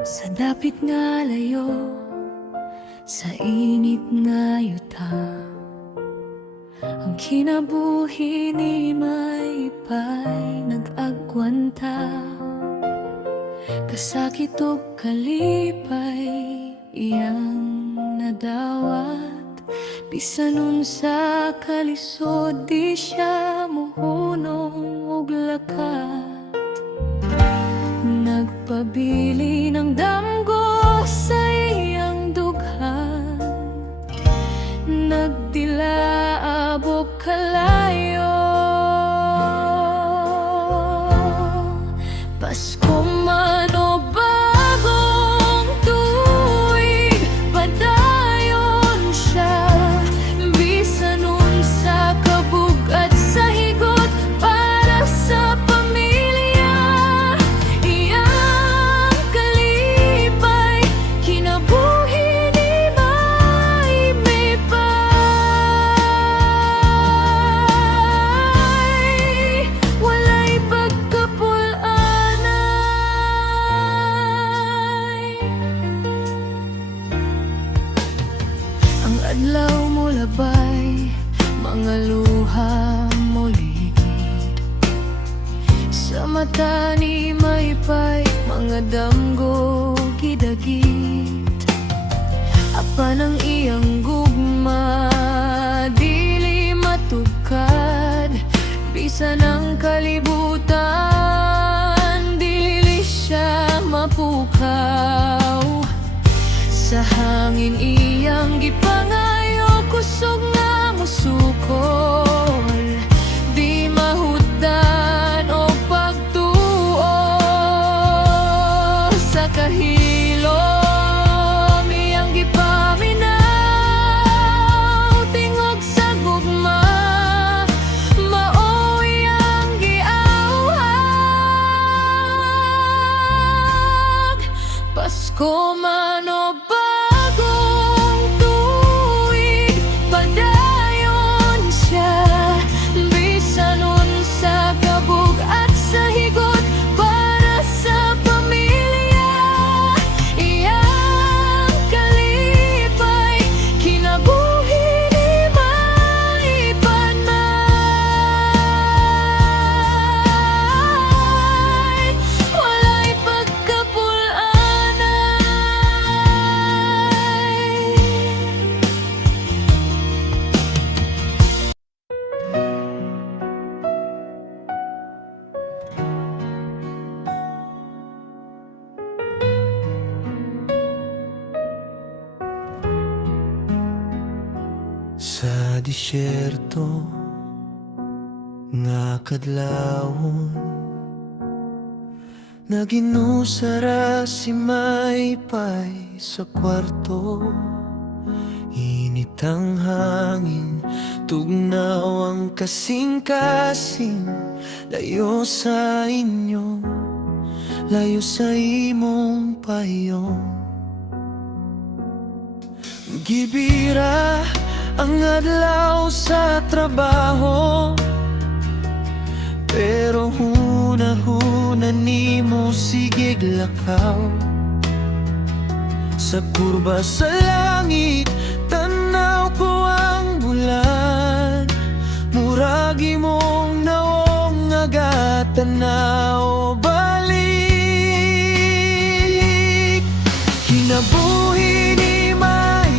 Sa dapit nga layo, sa init nga yuta, ang kinabuhi ni Maypay nag-agwanta. Kasakit o kalipay iyang nadawat, bisan unsa kalisod di siya muhunong og lakat. Nagpabili ng damgo sa iyang dughan, nagdila abok kalayo. Pasko man o bagong tuig, padayon siya, bisan unsa kabugat sa higot para sa pamilya. Iyang kalipay, kinabuhi ni Maypay, walay pagkapulanay. Ang adlaw mo labay, mga luha mo ligid, sa mata ni Maypay mga damgo gidagit. Apan ang iyang gugma dili matugkad, bisan ang kalibutan dili siya mapukaw. Sa hangin iyang gipangayo, kusog nga musukol, di mahutdan o pagtuo. Sa kahilom iyang gipaminaw, tingog sa gugma mao iyang giawhag. Pasko man o bagong tuig, padayon siya, bisan unsa kabugat sa higot para sa pamilya. Iyang kalipay, kinabuhi ni Maypanay, walay pagkapulanay. Sa disyerto nga kadlawon, naginusara si Maypay sa kwarto. Init ang hangin, tugnaw ang kasing-kasing, layo sa inyo, layo sa imong payong. Gibira ang adlaw sa trabaho, pero huna-huna nimo sige lakaw. Sa kurba sa langit, tanaw ko ang bulan, muragi mong naong nga tanaw balik. Kinabuhi ni Maypay,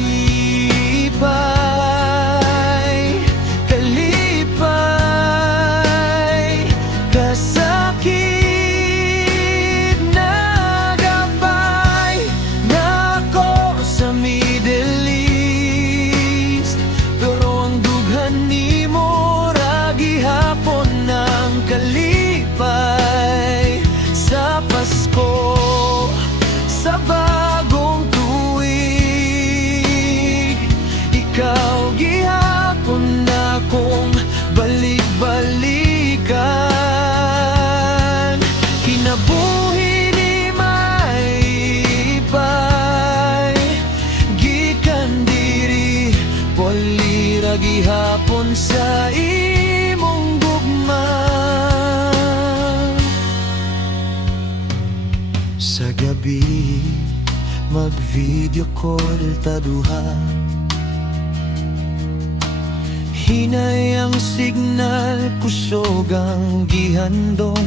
kalipay, kasakit na gabay. Nako sa Middle East, pero ang dughan nimo ragi hapon ng kalipay. Sa Pasko, sa bagong tuig, ikaw gihapon na kong balik-balikan. Kinabuhi ni Maypay, gikan diri, walira gihapon sa imong gugma. Sa gabi, mag-video call taduha. Hinay ang signal, kusog ang gihandong.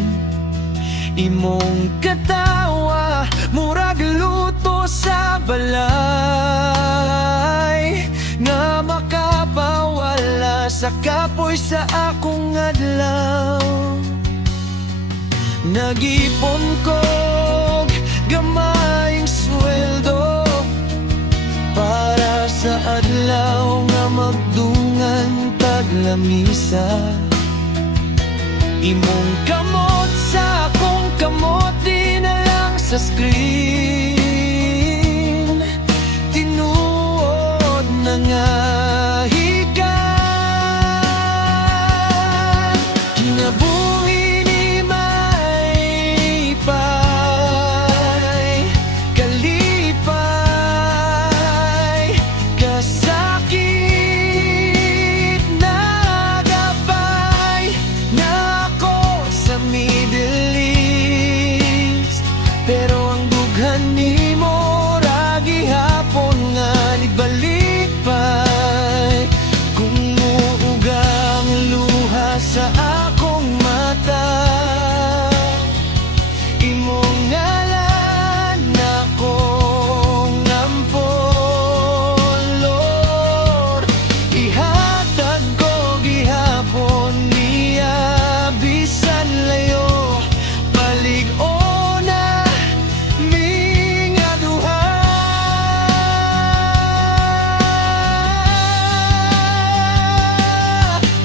Imong katawa, murag luto sa balay, nga makapawala sa kapoy sa akong adlaw. Nag-ipon kog gamayng sweldo para sa adlaw nga magdungan taglamisa. Imong kamot sa akong kamot, di na lang sa screen. Tinuod na nga higan, kinabuhi ni may pay, kalipay, kasakit na gabay na ako sa Middle East. Pero ang dughan ni mo ragi hapon nga nibalik pa'y kung muugang luha sa akong mata. Imong ngalan akong ampon, Lord. Ihatag ko gihapon niya bisan layo, palig-o na ming aduha.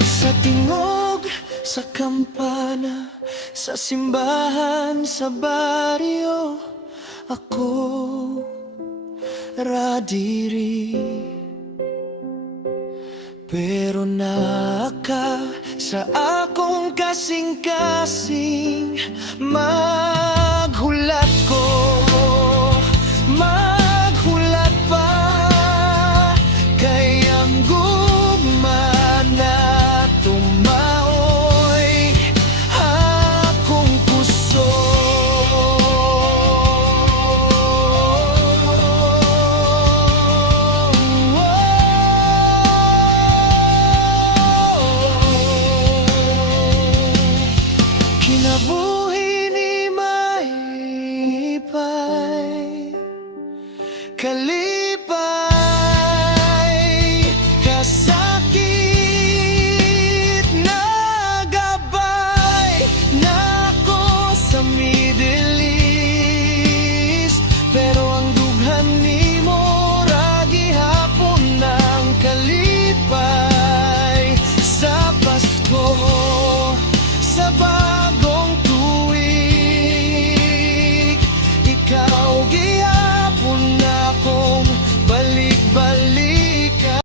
Sa tingog sa kampana, sa simbahan sa baryo, ako radiri. Pero naka sa akong kasing-kasing, maghulat ko, maghulat pa, kay ang gugma na tumaoy akong puso. Kinabuhi ni may pay, kalipay,